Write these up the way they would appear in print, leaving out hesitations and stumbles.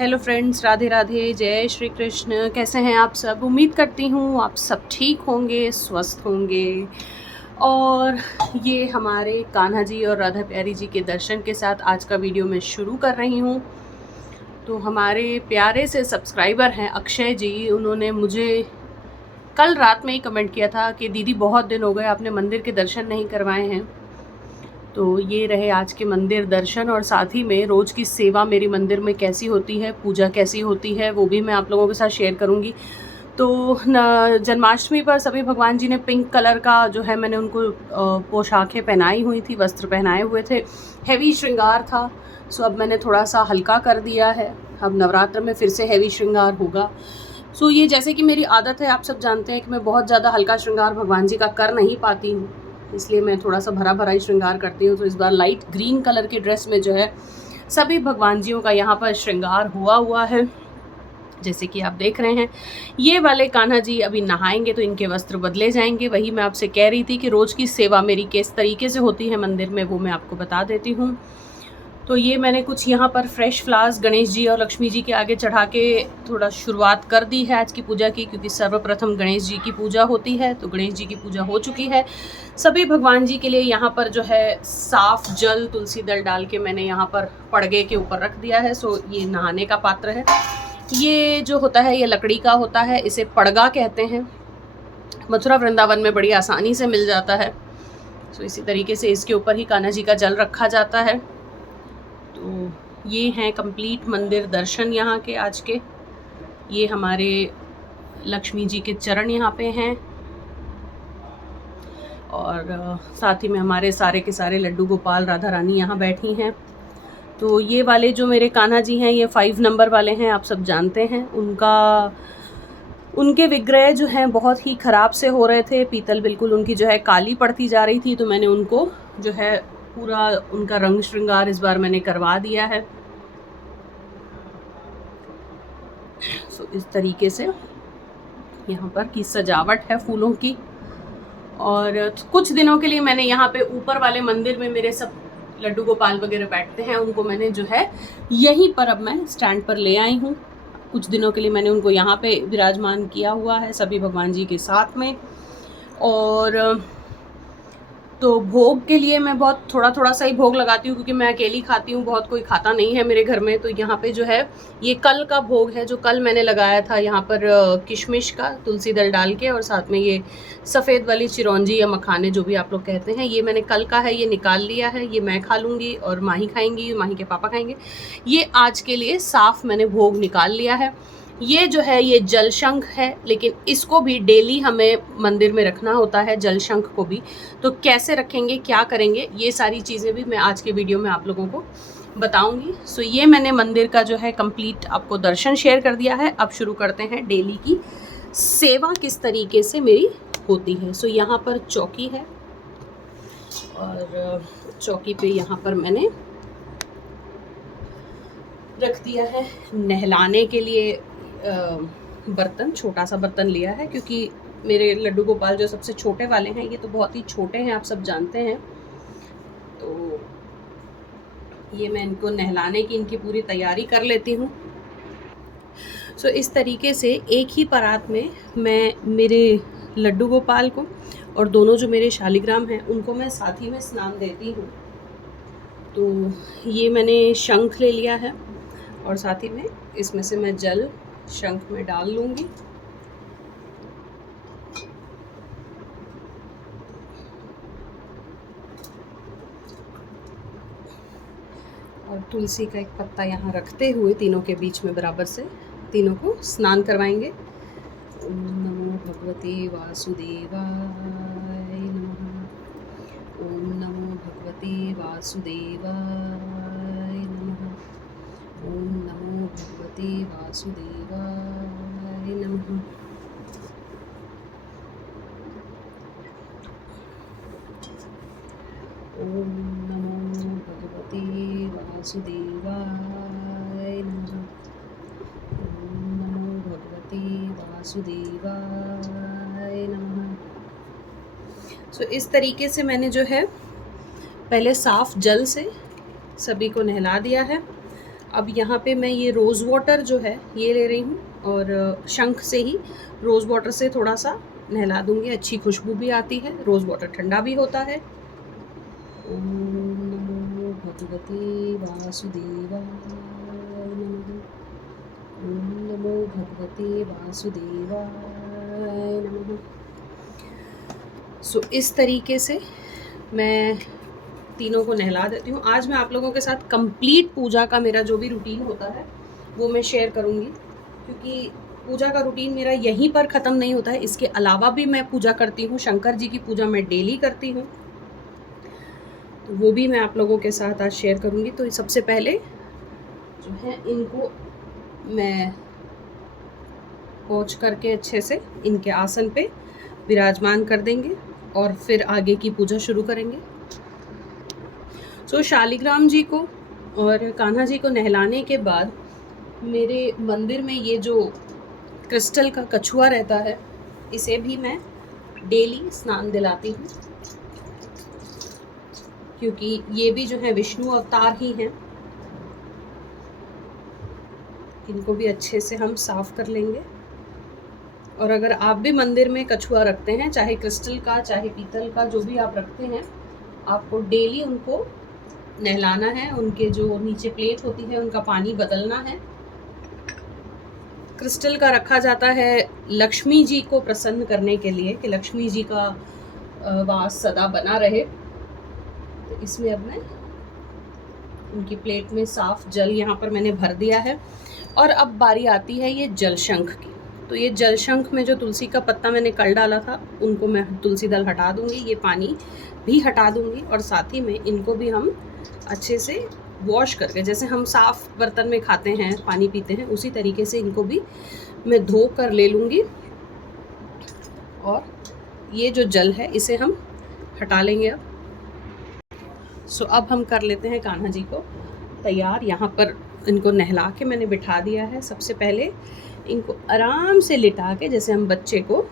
Hello friends, Radhe Radhe, जय श्री कृष्ण। कैसे हैं आप सब? उम्मीद करती हूँ आप सब ठीक होंगे, स्वस्थ होंगे। और ये हमारे कान्हा जी और राधा प्यारी जी के दर्शन के साथ आज का वीडियो मैं शुरू कर रही हूँ। तो हमारे प्यारे से सब्सक्राइबर हैं अक्षय जी, उन्होंने मुझे कल रात में ही कमेंट किया था कि दीदी बहुत दिन हो गए आपने मंदिर के दर्शन नहीं करवाए हैं। तो ये रहे आज के मंदिर दर्शन, और साथ ही में रोज़ की सेवा मेरी मंदिर में कैसी होती है, पूजा कैसी होती है, वो भी मैं आप लोगों के साथ शेयर करूँगी। तो जन्माष्टमी पर सभी भगवान जी ने पिंक कलर का जो है मैंने उनको पोशाकें पहनाई हुई थी, वस्त्र पहनाए हुए थे, हैवी श्रृंगार था। सो अब मैंने थोड़ा सा हल्का कर दिया है। अब नवरात्र में फिर से हैवी श्रृंगार होगा। सो ये जैसे कि मेरी आदत है, आप सब जानते हैं कि मैं बहुत ज़्यादा हल्का श्रृंगार भगवान जी का कर नहीं पाती हूँ, इसलिए मैं थोड़ा सा भरा भरा ही श्रृंगार करती हूँ। तो इस बार लाइट ग्रीन कलर के ड्रेस में जो है सभी भगवान जियों का यहाँ पर श्रृंगार हुआ है, जैसे कि आप देख रहे हैं। ये वाले कान्हा जी अभी नहाएंगे तो इनके वस्त्र बदले जाएंगे। वही मैं आपसे कह रही थी कि रोज़ की सेवा मेरी किस तरीके से होती है मंदिर में, वो मैं आपको बता देती हूँ। तो ये मैंने कुछ यहाँ पर फ्रेश फ्लावर्स गणेश जी और लक्ष्मी जी के आगे चढ़ा के थोड़ा शुरुआत कर दी है आज की पूजा की, क्योंकि सर्वप्रथम गणेश जी की पूजा होती है। तो गणेश जी की पूजा हो चुकी है। सभी भगवान जी के लिए यहाँ पर जो है साफ जल, तुलसी दल डाल के मैंने यहाँ पर पड़गे के ऊपर रख दिया है। सो ये नहाने का पात्र है। ये जो होता है ये लकड़ी का होता है, इसे पड़गा कहते हैं। मथुरा वृंदावन में बड़ी आसानी से मिल जाता है। सो इसी तरीके से इसके ऊपर ही कान्हा जी का जल रखा जाता है। तो ये हैं कंप्लीट मंदिर दर्शन यहाँ के आज के। ये हमारे लक्ष्मी जी के चरण यहाँ पे हैं, और साथ ही में हमारे सारे के सारे लड्डू गोपाल राधा रानी यहाँ बैठी हैं। तो ये वाले जो मेरे कान्हा जी हैं ये 5 नंबर वाले हैं, आप सब जानते हैं। उनके विग्रह जो हैं बहुत ही ख़राब से हो रहे थे, पीतल बिल्कुल उनकी जो है काली पड़ती जा रही थी। तो मैंने उनको जो है पूरा उनका रंग श्रृंगार इस बार मैंने करवा दिया है। सो इस तरीके से यहाँ पर की सजावट है फूलों की। और कुछ दिनों के लिए मैंने यहाँ पे ऊपर वाले मंदिर में मेरे सब लड्डू गोपाल वगैरह बैठते हैं, उनको मैंने जो है यहीं पर अब मैं स्टैंड पर ले आई हूँ। कुछ दिनों के लिए मैंने उनको यहाँ पे विराजमान किया हुआ है सभी भगवान जी के साथ में। और तो भोग के लिए मैं बहुत थोड़ा सा ही भोग लगाती हूँ, क्योंकि मैं अकेली खाती हूँ, बहुत कोई खाता नहीं है मेरे घर में। तो यहाँ पे जो है ये कल का भोग है, जो कल मैंने लगाया था यहाँ पर किशमिश का तुलसी दल डाल के, और साथ में ये सफ़ेद वाली चिरौंजी या मखाने जो भी आप लोग कहते हैं, ये मैंने कल का है, ये निकाल लिया है। ये मैं खा लूँगी और माही खाएंगी, माही के पापा खाएंगे। ये आज के लिए साफ़ मैंने भोग निकाल लिया है। ये जो है ये जल शंख है, लेकिन इसको भी डेली हमें मंदिर में रखना होता है, जल शंख को भी। तो कैसे रखेंगे, क्या करेंगे, ये सारी चीज़ें भी मैं आज के वीडियो में आप लोगों को बताऊंगी। सो ये मैंने मंदिर का जो है कंप्लीट आपको दर्शन शेयर कर दिया है। अब शुरू करते हैं डेली की सेवा किस तरीके से मेरी होती है। सो यहाँ पर चौकी है, और चौकी पे यहाँ पर मैंने रख दिया है नहलाने के लिए बर्तन, छोटा सा बर्तन लिया है, क्योंकि मेरे लड्डू गोपाल जो सबसे छोटे वाले हैं ये तो बहुत ही छोटे हैं, आप सब जानते हैं। तो ये मैं इनको नहलाने की इनकी पूरी तैयारी कर लेती हूँ। सो इस तरीके से एक ही परात में मैं मेरे लड्डू गोपाल को और दोनों जो मेरे शालिग्राम हैं उनको मैं साथ ही में स्नान देती हूँ। तो ये मैंने शंख ले लिया है, और साथ ही में इसमें से मैं जल शंख में डाल लूँगी। और तुलसी का एक पत्ता यहाँ रखते हुए तीनों के बीच में बराबर से तीनों को स्नान करवाएंगे। ओम नमो भगवते वासुदेवाय नमः। ओम नमो भगवते वासुदेवाय नमः। ओम नमो भगवते वासुदेवाय नमः। ओम नमो भगवते वासुदेवाय नमः। ओम नमो भगवते वासुदेवाय नमः। सो इस तरीके से मैंने जो है पहले साफ जल से सभी को नहला दिया है। अब यहाँ पे मैं ये रोज़ वाटर जो है ये ले रही हूँ और शंख से ही रोज़ वाटर से थोड़ा सा नहला दूँगी। अच्छी खुशबू भी आती है, रोज़ वाटर ठंडा भी होता है। ओम नमो भगवते वासुदेवाय नमः। ओम नमो भगवते वासुदेवाय नमः। सो इस तरीके से मैं तीनों को नहला देती हूँ। आज मैं आप लोगों के साथ कंप्लीट पूजा का मेरा जो भी रूटीन होता है वो मैं शेयर करूँगी, क्योंकि पूजा का रूटीन मेरा यहीं पर ख़त्म नहीं होता है। इसके अलावा भी मैं पूजा करती हूँ, शंकर जी की पूजा मैं डेली करती हूँ, तो वो भी मैं आप लोगों के साथ आज शेयर करूँगी। तो सबसे पहले जो है इनको मैं पोंछ करके अच्छे से इनके आसन पे विराजमान कर देंगे और फिर आगे की पूजा शुरू करेंगे। सो शालिग्राम जी को और कान्हा जी को नहलाने के बाद मेरे मंदिर में ये जो क्रिस्टल का कछुआ रहता है, इसे भी मैं डेली स्नान दिलाती हूँ, क्योंकि ये भी जो है विष्णु अवतार ही हैं। इनको भी अच्छे से हम साफ कर लेंगे। और अगर आप भी मंदिर में कछुआ रखते हैं, चाहे क्रिस्टल का चाहे पीतल का, जो भी आप रखते हैं, आपको डेली उनको नहलाना है। उनके जो नीचे प्लेट होती है उनका पानी बदलना है। क्रिस्टल का रखा जाता है लक्ष्मी जी को प्रसन्न करने के लिए, कि लक्ष्मी जी का वास सदा बना रहे। तो इसमें अब मैं उनकी प्लेट में साफ जल यहाँ पर मैंने भर दिया है। और अब बारी आती है ये जल शंख की। तो ये जल शंख में जो तुलसी का पत्ता मैंने कल डाला था, उनको मैं तुलसी दल हटा दूँगी, ये पानी भी हटा दूँगी, और साथ ही में इनको भी हम अच्छे से वॉश करके, जैसे हम साफ़ बर्तन में खाते हैं पानी पीते हैं, उसी तरीके से इनको भी मैं धो कर ले लूँगी। और ये जो जल है इसे हम हटा लेंगे अब। सो अब हम कर लेते हैं कान्हा जी को तैयार। यहाँ पर इनको नहला के मैंने बिठा दिया है। सबसे पहले इनको आराम से लिटा के, जैसे हम बच्चे को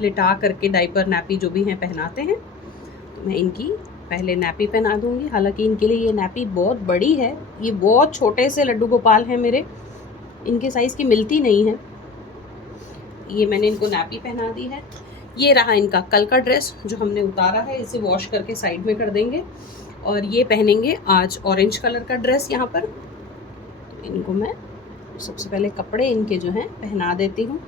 लिटा करके डायपर नैपी जो भी हैं पहनाते हैं, तो मैं इनकी पहले नैपी पहना दूँगी। हालांकि इनके लिए ये नैपी बहुत बड़ी है, ये बहुत छोटे से लड्डू गोपाल हैं मेरे, इनके साइज़ की मिलती नहीं है। ये मैंने इनको नैपी पहना दी है। ये रहा इनका कल का ड्रेस जो हमने उतारा है, इसे वॉश करके साइड में कर देंगे। और ये पहनेंगे आज ऑरेंज कलर का ड्रेस यहाँ पर। इनको मैं सबसे पहले कपड़े इनके जो हैं पहना देती हूँ।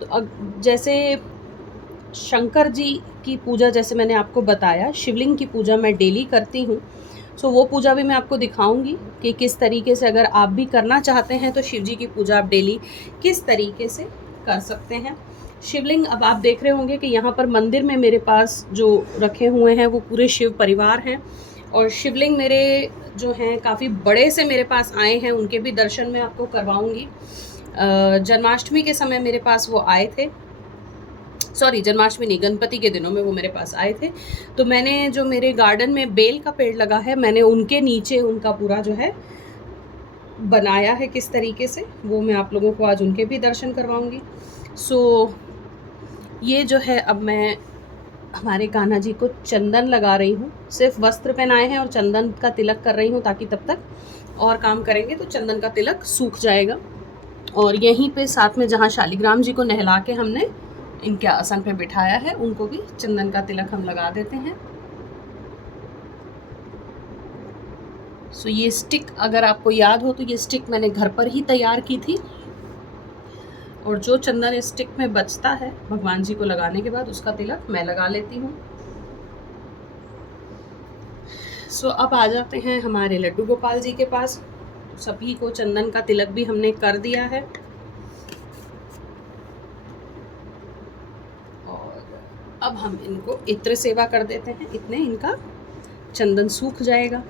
तो अब जैसे शंकर जी की पूजा, जैसे मैंने आपको बताया, शिवलिंग की पूजा मैं डेली करती हूँ। सो वो पूजा भी मैं आपको दिखाऊंगी कि किस तरीके से, अगर आप भी करना चाहते हैं तो शिव जी की पूजा आप डेली किस तरीके से कर सकते हैं। शिवलिंग अब आप देख रहे होंगे कि यहाँ पर मंदिर में मेरे पास जो रखे हुए हैं वो पूरे शिव परिवार हैं। और शिवलिंग मेरे जो हैं काफ़ी बड़े से मेरे पास आए हैं, उनके भी दर्शन मैं आपको करवाऊँगी। जन्माष्टमी के समय मेरे पास वो आए थे, सॉरी जन्माष्टमी नहीं, गणपति के दिनों में वो मेरे पास आए थे। तो मैंने जो मेरे गार्डन में बेल का पेड़ लगा है, मैंने उनके नीचे उनका पूरा जो है बनाया है किस तरीके से, वो मैं आप लोगों को आज उनके भी दर्शन करवाऊंगी। सो ये जो है अब मैं हमारे कान्हा जी को चंदन लगा रही हूँ। सिर्फ वस्त्र पहनाए हैं और चंदन का तिलक कर रही हूँ, ताकि तब तक और काम करेंगे तो चंदन का तिलक सूख जाएगा। और यहीं पे साथ में जहाँ शालिग्राम जी को नहला के हमने इनके आसन पे बिठाया है, उनको भी चंदन का तिलक हम लगा देते हैं। सो ये स्टिक, अगर आपको याद हो तो ये स्टिक मैंने घर पर ही तैयार की थी, और जो चंदन इस स्टिक में बचता है भगवान जी को लगाने के बाद, उसका तिलक मैं लगा लेती हूँ। सो अब आ जाते हैं हमारे लड्डू गोपाल जी के पास। सभी को चंदन का तिलक भी हमने कर दिया है। अब हम इनको इत्र सेवा कर देते हैं, इतने इनका चंदन सूख जाएगा।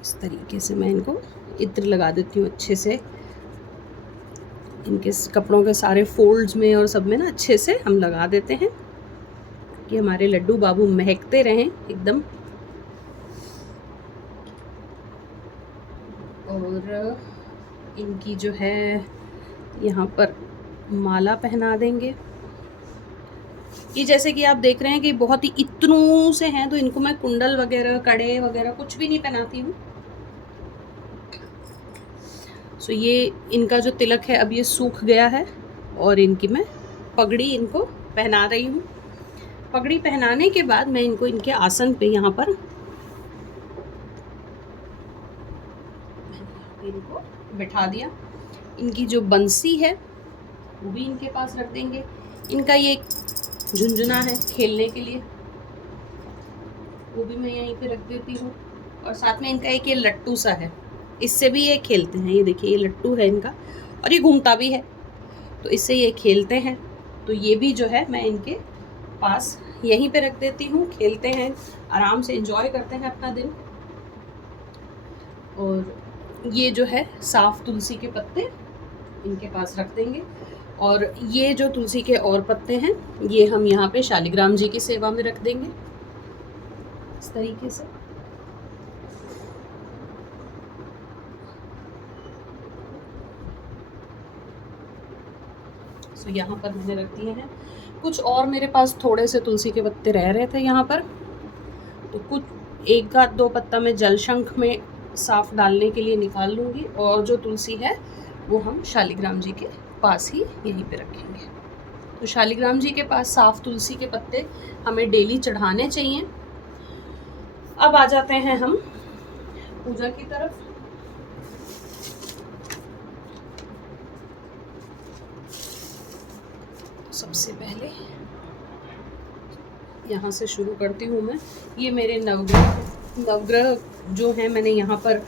इस तरीके से मैं इनको इत्र लगा देती हूँ अच्छे से, इनके कपड़ों के सारे फोल्ड्स में और सब में ना अच्छे से हम लगा देते हैं कि हमारे लड्डू बाबू महकते रहें एकदम। और इनकी जो है यहाँ पर माला पहना देंगे। ये जैसे कि आप देख रहे हैं कि बहुत ही इतनों से हैं, तो इनको मैं कुंडल वगैरह, कड़े वगैरह कुछ भी नहीं पहनाती हूँ। सो ये इनका जो तिलक है अब ये सूख गया है और इनकी मैं पगड़ी इनको पहना रही हूँ। पगड़ी पहनाने के बाद मैं इनको इनके आसन पे यहाँ पर इनको बिठा दिया। इनकी जो बंसी है वो भी इनके पास रख देंगे। इनका ये झुंझुना है खेलने के लिए, वो भी मैं यहीं पे रख देती हूँ। और साथ में इनका एक ये लट्टू सा है, इससे भी ये खेलते हैं। ये देखिए, ये लट्टू है इनका और ये घूमता भी है, तो इससे ये खेलते हैं। तो ये भी जो है मैं इनके पास यहीं पे रख देती हूँ, खेलते हैं, आराम से एंजॉय करते हैं अपना दिन। और ये जो है साफ तुलसी के पत्ते इनके पास रख देंगे। और ये जो तुलसी के और पत्ते हैं ये हम यहाँ पे शालिग्राम जी की सेवा में रख देंगे इस तरीके से। तो यहाँ पर मैंने रख दिए हैं। कुछ और मेरे पास थोड़े से तुलसी के पत्ते रह रहे थे यहाँ पर, तो कुछ एक आध दो पत्ता मैं जल शंख में साफ डालने के लिए निकाल लूँगी। और जो तुलसी है वो हम शालिग्राम जी के पास ही यहीं पे रखेंगे। तो शालिग्राम जी के पास साफ तुलसी के पत्ते हमें डेली चढ़ाने चाहिए। अब आ जाते हैं हम पूजा की तरफ। सबसे पहले यहाँ से शुरू करती हूँ मैं। ये मेरे नवग्रह जो हैं मैंने यहाँ पर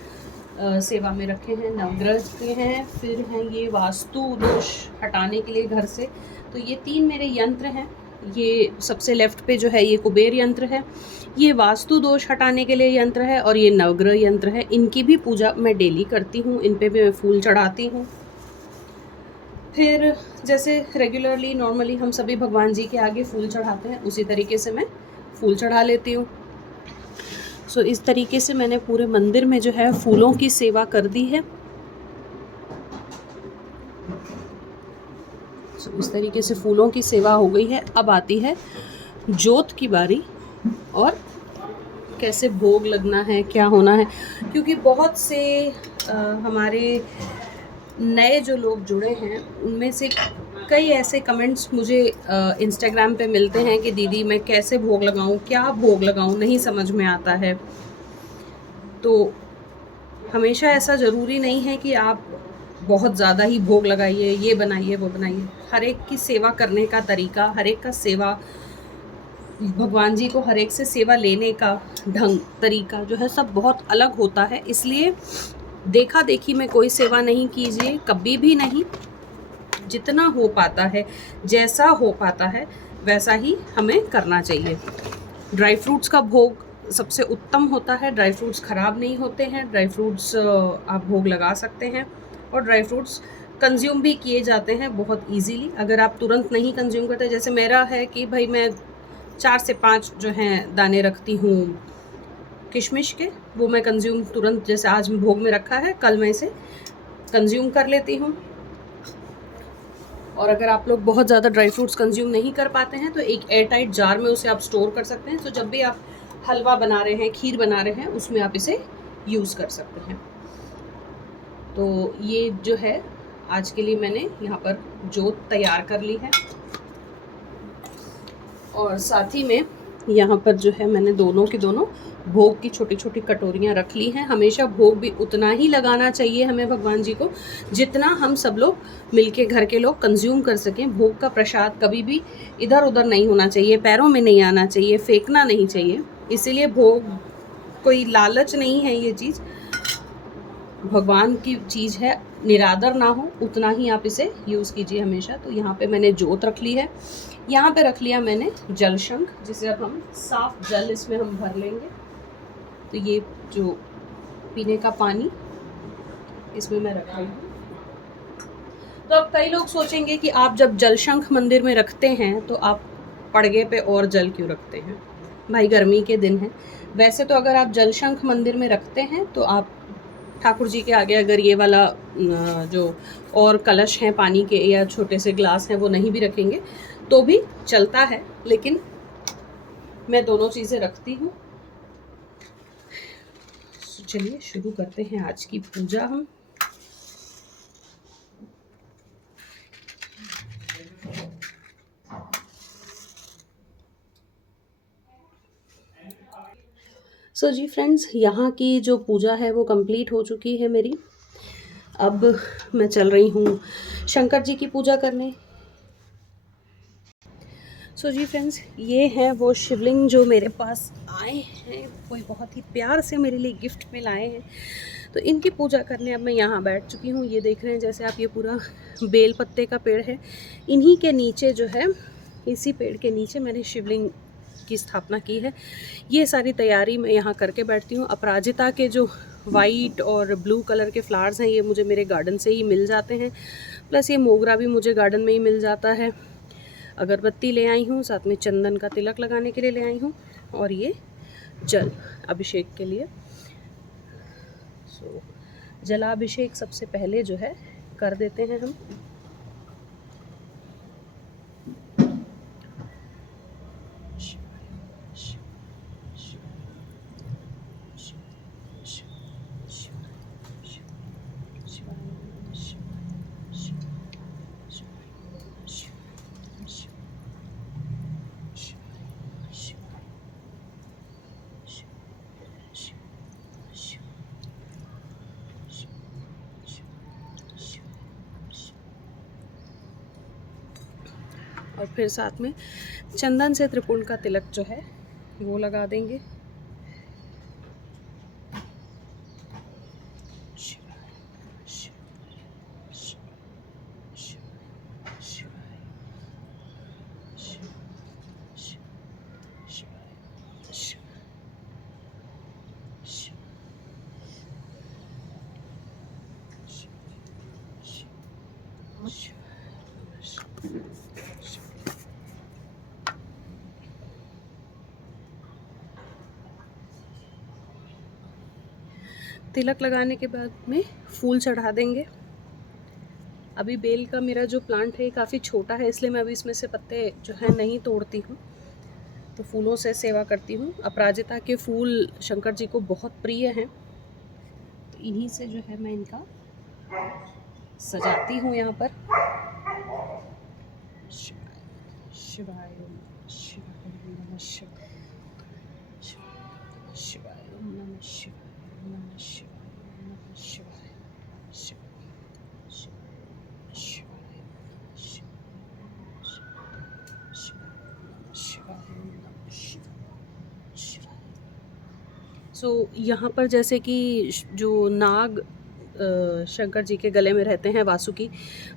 सेवा में रखे हैं, नवग्रह के हैं। फिर हैं ये वास्तु दोष हटाने के लिए घर से, तो ये 3 मेरे यंत्र हैं। ये सबसे लेफ्ट पे जो है ये कुबेर यंत्र है, ये वास्तु दोष हटाने के लिए यंत्र है, और ये नवग्रह यंत्र है। इनकी भी पूजा मैं डेली करती हूँ, इन पे भी मैं फूल चढ़ाती हूँ। फिर जैसे रेगुलरली नॉर्मली हम सभी भगवान जी के आगे फूल चढ़ाते हैं, उसी तरीके से मैं फूल चढ़ा लेती हूँ। सो इस तरीके से मैंने पूरे मंदिर में जो है फूलों की सेवा कर दी है। सो इस तरीके से फूलों की सेवा हो गई है। अब आती है जोत की बारी, और कैसे भोग लगना है, क्या होना है। क्योंकि बहुत से हमारे नए जो लोग जुड़े हैं उनमें से कई ऐसे कमेंट्स मुझे इंस्टाग्राम पे मिलते हैं कि दीदी मैं कैसे भोग लगाऊं, क्या भोग लगाऊं, नहीं समझ में आता है। तो हमेशा ऐसा ज़रूरी नहीं है कि आप बहुत ज़्यादा ही भोग लगाइए, ये बनाइए वो बनाइए। हर एक की सेवा करने का तरीका, हर एक का सेवा भगवान जी को हर एक से सेवा लेने का ढंग तरीका जो है सब बहुत अलग होता है। इसलिए देखा देखी में कोई सेवा नहीं कीजिए, कभी भी नहीं। जितना हो पाता है, जैसा हो पाता है वैसा ही हमें करना चाहिए। ड्राई फ्रूट्स का भोग सबसे उत्तम होता है, ड्राई फ्रूट्स ख़राब नहीं होते हैं। ड्राई फ्रूट्स आप भोग लगा सकते हैं, और ड्राई फ्रूट्स कंज्यूम भी किए जाते हैं बहुत इजीली। अगर आप तुरंत नहीं कंज्यूम करते, जैसे मेरा है कि भाई मैं 4 से 5 जो हैं दाने रखती हूँ किशमिश के, वो मैं कंज्यूम तुरंत, जैसे आज भोग में रखा है कल मैं इसे कंज्यूम कर लेती हूँ। और अगर आप लोग बहुत ज़्यादा ड्राई फ्रूट्स कंज्यूम नहीं कर पाते हैं तो एक एयर टाइट जार में उसे आप स्टोर कर सकते हैं। तो जब भी आप हलवा बना रहे हैं, खीर बना रहे हैं, उसमें आप इसे यूज़ कर सकते हैं। तो ये जो है आज के लिए मैंने यहाँ पर जोत तैयार कर ली है। और साथ ही में यहाँ पर जो है मैंने दोनों की दोनों भोग की छोटी छोटी कटोरियाँ रख ली हैं। हमेशा भोग भी उतना ही लगाना चाहिए हमें भगवान जी को जितना हम सब लोग मिलके घर के लोग कंज्यूम कर सकें। भोग का प्रसाद कभी भी इधर उधर नहीं होना चाहिए, पैरों में नहीं आना चाहिए, फेंकना नहीं चाहिए। इसीलिए भोग कोई लालच नहीं है, ये चीज़ भगवान की चीज़ है, निरादर ना हो, उतना ही आप इसे यूज़ कीजिए हमेशा। तो यहाँ पे मैंने जोत रख ली है, यहाँ पे रख लिया मैंने जल शंख, जिसे अब हम साफ जल इसमें हम भर लेंगे। तो ये जो पीने का पानी इसमें मैं रख रही हूँ। तो अब कई लोग सोचेंगे कि आप जब जल शंख मंदिर में रखते हैं तो आप पड़गे पे और जल क्यों रखते हैं, भाई गर्मी के दिन हैं। वैसे तो अगर आप जल शंख मंदिर में रखते हैं तो आप ठाकुर जी के आगे अगर ये वाला जो और कलश हैं पानी के या छोटे से ग्लास हैं वो नहीं भी रखेंगे तो भी चलता है, लेकिन मैं दोनों चीज़ें रखती हूँ। चलिए शुरू करते हैं आज की पूजा हम। सो जी फ्रेंड्स, यहाँ की जो पूजा है वो कंप्लीट हो चुकी है मेरी। अब मैं चल रही हूँ शंकर जी की पूजा करने। सो जी फ्रेंड्स, ये हैं वो शिवलिंग जो मेरे पास आए हैं, कोई बहुत ही प्यार से मेरे लिए गिफ्ट में लाए हैं। तो इनकी पूजा करने अब मैं यहाँ बैठ चुकी हूँ। ये देख रहे हैं जैसे आप, ये पूरा बेल पत्ते का पेड़ है। इन्हीं के नीचे जो है, इसी पेड़ के नीचे मैंने शिवलिंग की स्थापना की है। ये सारी तैयारी मैं यहाँ करके बैठती हूँ। अपराजिता के जो वाइट और ब्लू कलर के फ्लावर्स हैं ये मुझे मेरे गार्डन से ही मिल जाते हैं, प्लस ये मोगरा भी मुझे गार्डन में ही मिल जाता है। अगरबत्ती ले आई हूँ, साथ में चंदन का तिलक लगाने के लिए ले आई हूँ, और ये जल अभिषेक के लिए। सो जलाभिषेक सबसे पहले जो है कर देते हैं हम। और फिर साथ में चंदन से त्रिपुंड का तिलक जो है वो लगा देंगे। तिलक लगाने के बाद में फूल चढ़ा देंगे। अभी बेल का मेरा जो प्लांट है काफ़ी छोटा है, इसलिए मैं अभी इसमें से पत्ते जो है नहीं तोड़ती हूँ, तो फूलों से सेवा करती हूँ। अपराजिता के फूल शंकर जी को बहुत प्रिय हैं, तो इन्हीं से जो है मैं इनका सजाती हूँ यहाँ पर। शिवाय शिवाय शिवाय नमः शिवाय शिवाय नमः शिवाय नमः शिवाय नमः शिवाय सो यहाँ पर जैसे कि जो नाग शंकर जी के गले में रहते हैं वासुकी,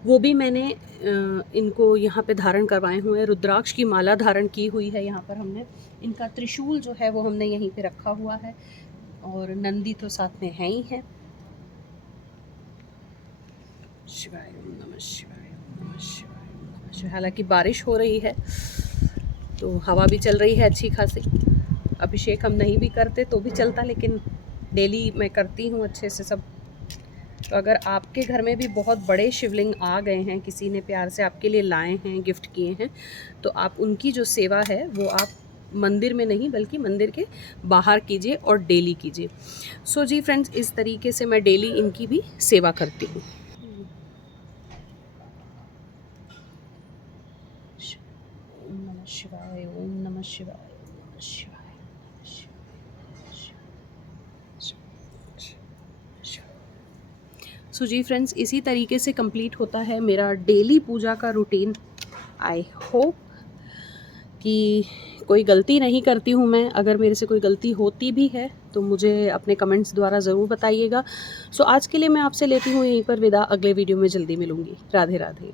वो भी मैंने इनको यहाँ पे धारण करवाए हुए हैं। रुद्राक्ष की माला धारण की हुई है यहाँ पर हमने। इनका त्रिशूल जो है वो हमने यहीं पे रखा हुआ है, और नंदी तो साथ में है ही है। शिवाय नमः शिवाय नमः शिवाय नमः शिवाय। हालांकि बारिश हो रही है तो हवा भी चल रही है अच्छी खासी। अभिषेक हम नहीं भी करते तो भी चलता, लेकिन डेली मैं करती हूँ अच्छे से सब। तो अगर आपके घर में भी बहुत बड़े शिवलिंग आ गए हैं, किसी ने प्यार से आपके लिए लाए हैं, गिफ्ट किए हैं, तो आप उनकी जो सेवा है वो आप मंदिर में नहीं बल्कि मंदिर के बाहर कीजिए और डेली कीजिए। सो जी फ्रेंड्स, इस तरीके से मैं डेली इनकी भी सेवा करती हूँ। ओम नमः शिवाय, ओम नमः शिवाय, ओम नमः शिवाय। सो जी फ्रेंड्स, इसी तरीके से कंप्लीट होता है मेरा डेली पूजा का रूटीन। आई होप कि कोई गलती नहीं करती हूँ मैं। अगर मेरे से कोई गलती होती भी है तो मुझे अपने कमेंट्स द्वारा ज़रूर बताइएगा। सो आज के लिए मैं आपसे लेती हूँ यहीं पर विदा। अगले वीडियो में जल्दी मिलूँगी। राधे राधे।